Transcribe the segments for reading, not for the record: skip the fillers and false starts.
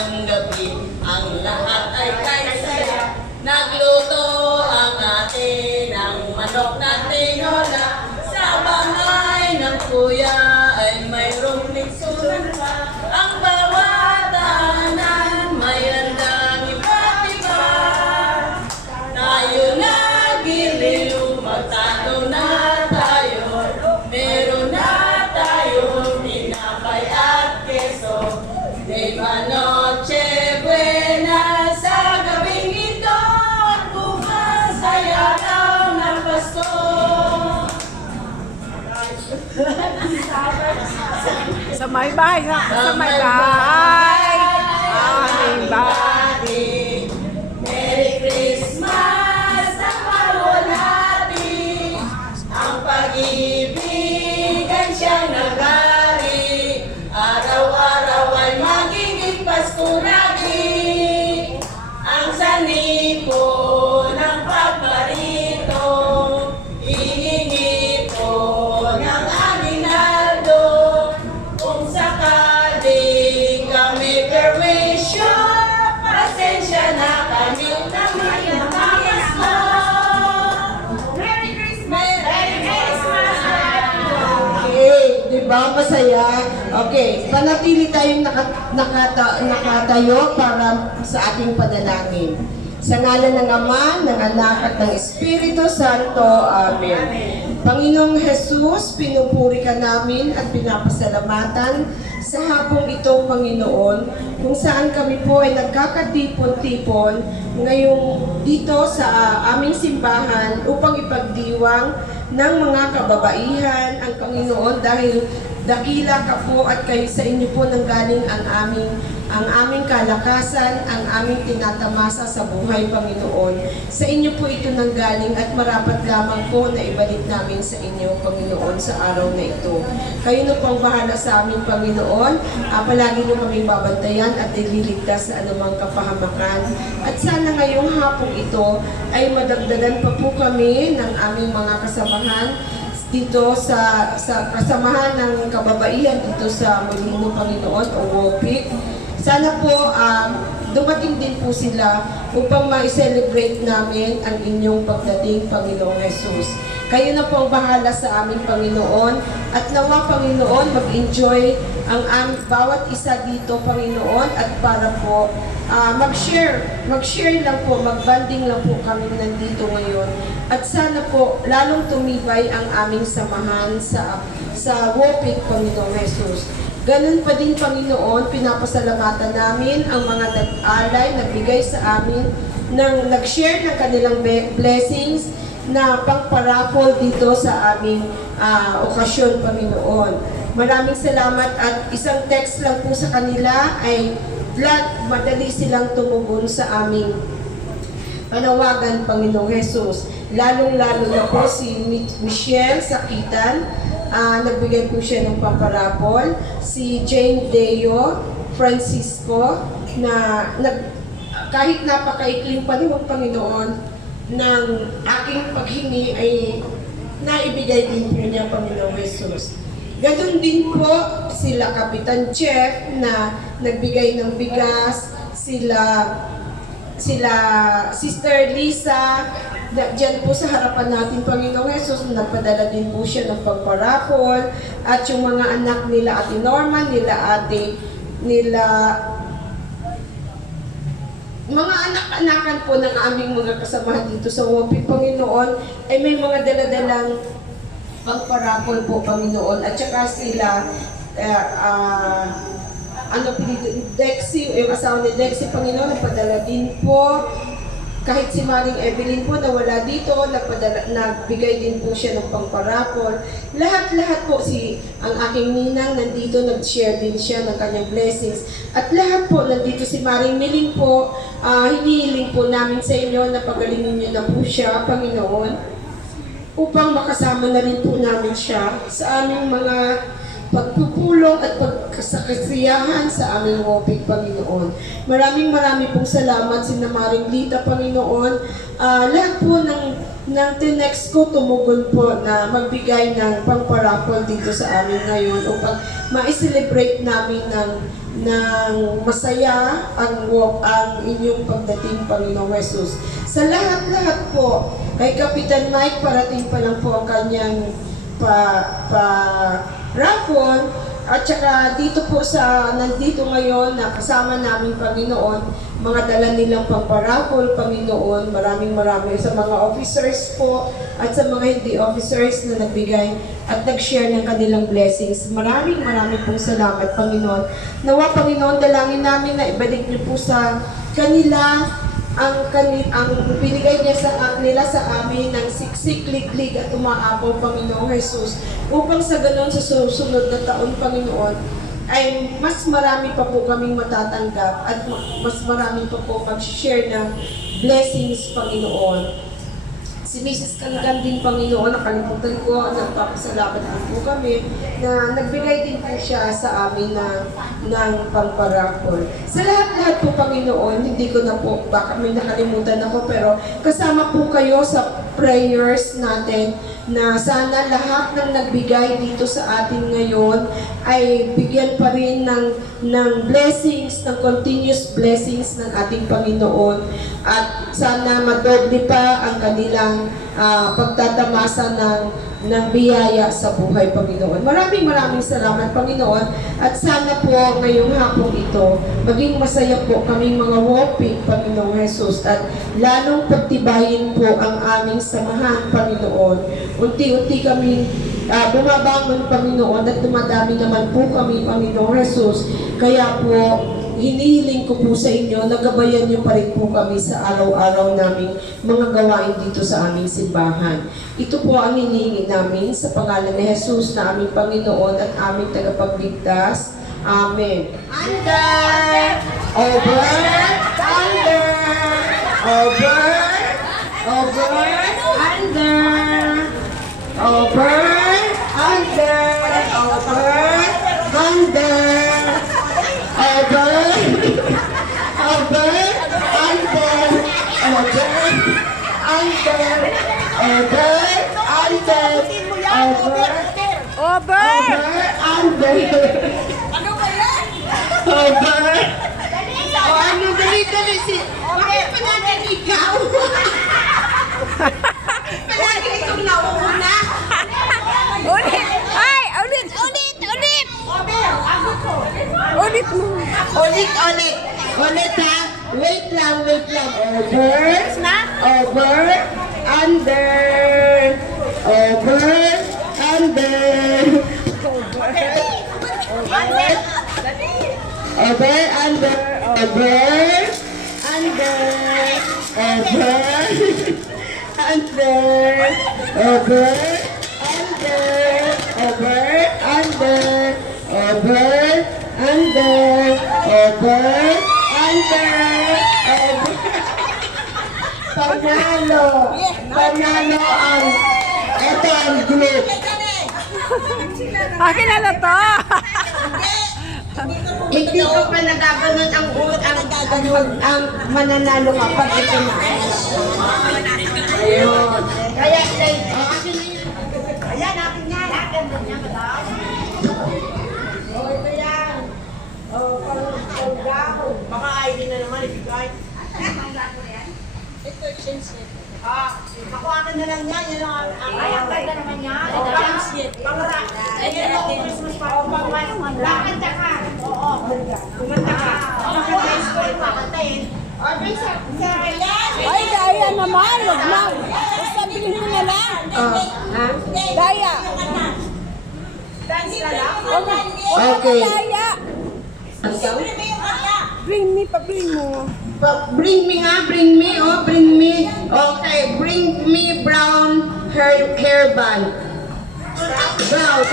ng gabi, ang lahat ay kay saya. Nagluto ang ate ng manok na tinola. Sa bahay ng kuya ay mayroong litsunan pa. Ang bawat tahanan may handang iba't iba. Tayo na giliw, magtalo na tayo. Meron na tayo tinapay at keso. De Noche Buena sa gabing ito. At bukas ay araw ng Pasko. Sa may bahay, sa may bahay. Aming bahay. Merry Christmas sa mawalhati. Ang pag-ibig ay siyang nagari. Araw-araw ay magiging Pasko lagi. Ang saniko ng pagmarito, hihingi ko ng aginaldo. Kung sakaling kami perwisyo, pasensya na kami namamas mo. Merry Christmas! Merry Christmas! Okay, di ba? Masaya. Okay, panatili tayong nakatayo para sa ating panalangin. Sa ngalan ng Ama, ng Anak at ng Espiritu Santo. Amen. Panginoong Jesus, pinupuri ka namin at pinapasalamatan sa hapong ito, Panginoon, kung saan kami po ay nagkakatipon-tipon ngayong dito sa aming simbahan upang ipagdiwang ng mga kababaihan ang Panginoon dahil dakila ka po at kayo sa inyo po nanggaling ang aming kalakasan, ang aming tinatamasa sa buhay, Panginoon. Sa inyo po ito nanggaling at marapat lamang po na ibalik namin sa inyo, Panginoon, sa araw na ito. Kayo na po ang bahala sa amin, Panginoon. Palagi nyo kaming babantayan at nililigtas sa anumang kapahamakan. At sana ngayong hapong ito ay madagdagan pa po kami ng aming mga kasamahan dito sa kasamahan ng kababaihan dito sa Molino, Panginoon, o WOPIC. Sana po dumating din po sila upang ma-celebrate namin ang inyong pagdating, Panginoong Jesus. Kayo na po ang bahala sa aming Panginoon at nawa, Panginoon, mag-enjoy ang bawat isa dito, Panginoon, at para po mag-share lang po, mag-banding lang po kami nandito ngayon. At sana po, lalong tumibay ang aming samahan sa WOPIC, Panginoong Jesus. Ganun pa din, Panginoon, pinapasalamatan namin ang mga nag-alay, nagbigay sa amin, nag-share ng kanilang blessings na pangparapol dito sa aming okasyon, Panginoon. Maraming salamat at isang text lang po sa kanila ay madali silang tumugon sa aming panawagan, Panginoong Jesus. Lalong-lalo na po si Michelle Sakitan, nagbigay po siya ng pamparapol. Si Jane Deo Francisco, na kahit napakaikling panahon, Panginoon, ng aking paghingi ay naibigay din po niya, Panginoong Jesus. Ganon din po sila Kapitan Chef na nagbigay ng bigas, sila Sister Lisa, diyan po sa harapan natin, Panginoong Jesus, nagpadala din po siya ng pagparapol, at yung mga anak nila Ate Norma, mga anak-anakan po ng aming mga kasamahan dito sa WOPIC, Panginoon, ay may mga daladalang pagparapol po, Panginoon, at saka sila Dexy, yung asawa ni Dexy, Panginoon, nagpadala din po. Kahit si Maring Evelyn po na wala dito, nagbigay din po siya ng pangparapol. Lahat-lahat po, ang aking ninang nandito, nag-share din siya ng kanyang blessings. At lahat po, nandito si Maring Miling po, hinihiling po namin sa inyo na pagalingin niyo na po siya, Panginoon, upang makasama na rin po namin siya sa aming mga pagpupulong pagtulong at pagkasakasiyahan sa aming WOPIG, Panginoon. Maraming pong salamat, Sinamaring Lita, Panginoon. Lahat po ng tinext ko tumugon po na magbigay ng pangparapol dito sa amin ngayon upang ma-celebrate namin ng masaya ang inyong pagdating, Panginoong Jesus. Sa lahat-lahat po, kay Kapitan Mike, parating pa lang po ang kanyang raffle, at saka dito po nandito ngayon na kasama namin, Panginoon, mga dala nilang pangparapol, Panginoon. Maraming sa mga officers po at sa mga hindi officers na nagbigay at nag-share ng kanilang blessings. Maraming pong salamat, Panginoon. Nawa, Panginoon, dalangin namin na ibalik niyo po sa kanila ang binigay nila sa amin ng siksik, liglig at umaapaw, Panginoong Jesus, upang sa ganon sa susunod na taon, Panginoon, ay mas marami pa po kaming matatanggap at mas marami pa po mag-share ng blessings, Panginoon. Si Mrs. Kanggan din, Panginoon, nakalimutan ko, nagpapasalamat din po kami na nagbigay din po siya sa amin ng pangparapol. Sa lahat-lahat po, Panginoon, hindi ko na po, baka may nakalimutan ako, pero kasama po kayo sa prayers natin na sana lahat ng nagbigay dito sa atin ngayon ay bigyan pa rin ng blessings, ng continuous blessings ng ating Panginoon, at sana madoble pa ang kanilang pagtatamasa ng biyaya sa buhay, Panginoon. Maraming salamat, Panginoon, at sana po ngayong hapong ito maging masaya po kaming mga WOPIG, Panginoong Jesus, at lalong pagtibayin po ang aming samahan, Panginoon. Unti-unti kaming bumabangon, Panginoon, at dumadami naman po kami, Panginoong Jesus. Kaya po, hinihiling ko po sa inyo, nagabayan niyo pa rin po kami sa araw-araw naming mga gawain dito sa aming simbahan. Ito po ang hinihingi namin sa pangalan ni Jesus na aming Panginoon at aming tagapagligtas. Amen. Under, over, under, over, under, over, under, under, Ano ba yan? Dali. Bakit pa natin ikaw? Palagi itong nauuna. Ulit! Ay! Ulit! Ulit mo! Ulit ha? Wait lang. Over, under, Panalo ang ito ang group. Akin na na to! Hindi ko pa nagaganon ang mananalo ka pag ito na. Ayun. Kaya, akin na yun. Ayan, akin na. Ito yan. Pang-gaho. Baka ID na naman, ibigay. Ito, change it. Ako akin na lang yan. Yan ang Ay, ang ganda naman yan. Change it. Pangra. Ayan ako, Christmas pa. Kakanta ka. Oo. Kumanta ka. Kakanta ko yung kakantayin. Sa yan. Ay, Daya naman! Wag na! Basta bilhin mo na lang! Daya! Dance ka lang? Okay. Daya! Ikaw? Bring me, pa-bring mo. Bring me. Okay, bring me brown hairband. Brown.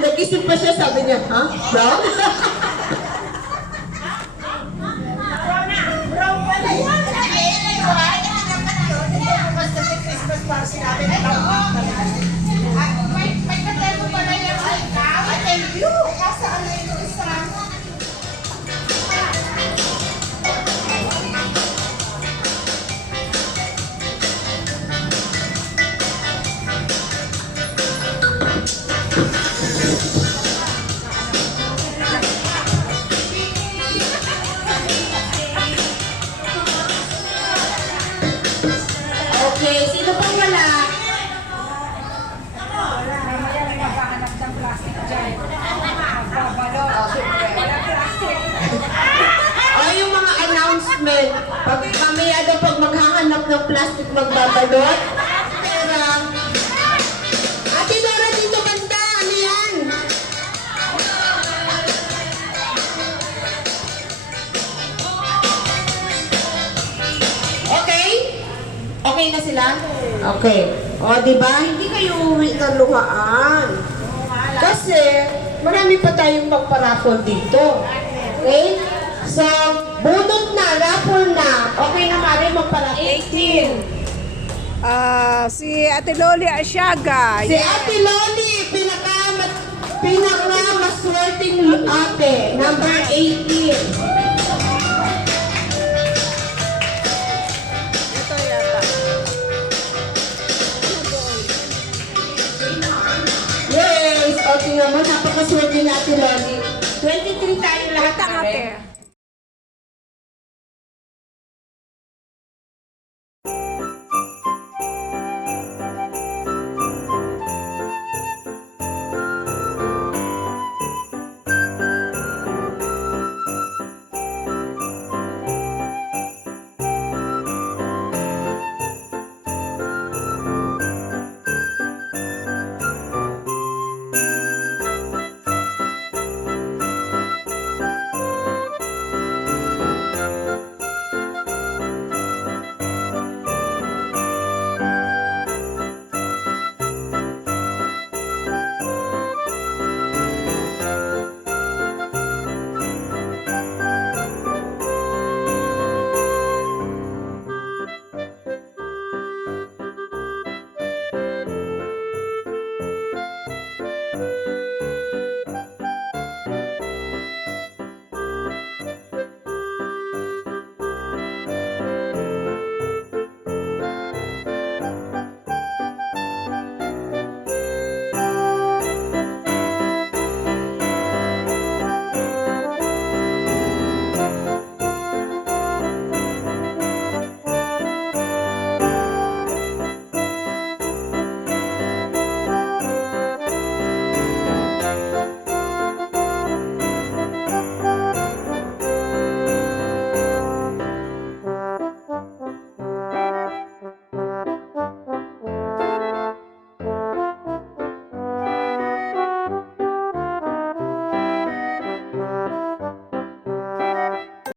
Nag-isip pa siya, sabi niya, ha? Brown? Okay, sino pang wala? O yung mga announcement, pag mamaya daw pag maghahanap ng plastic magbabalot, pera. Ate Nora, dito banda, ano yan? Okay? Okay na sila? Okay. O, di ba? Hindi kayo uwi ng luhaan. Kasi, marami pa tayong magpa-raffle dito. Okay? So, bunot na, raffle na. Okay na, Mari, magpa-raffle. 18. Si Ate Loli Asiaga. Si Ate Loli, pinaka-maswerteng ate, number 18. Ito yata. Yes! O, tingnan mo, napakaswerte ni Ate Loli. 23 tayo lahat, Ate. Mari.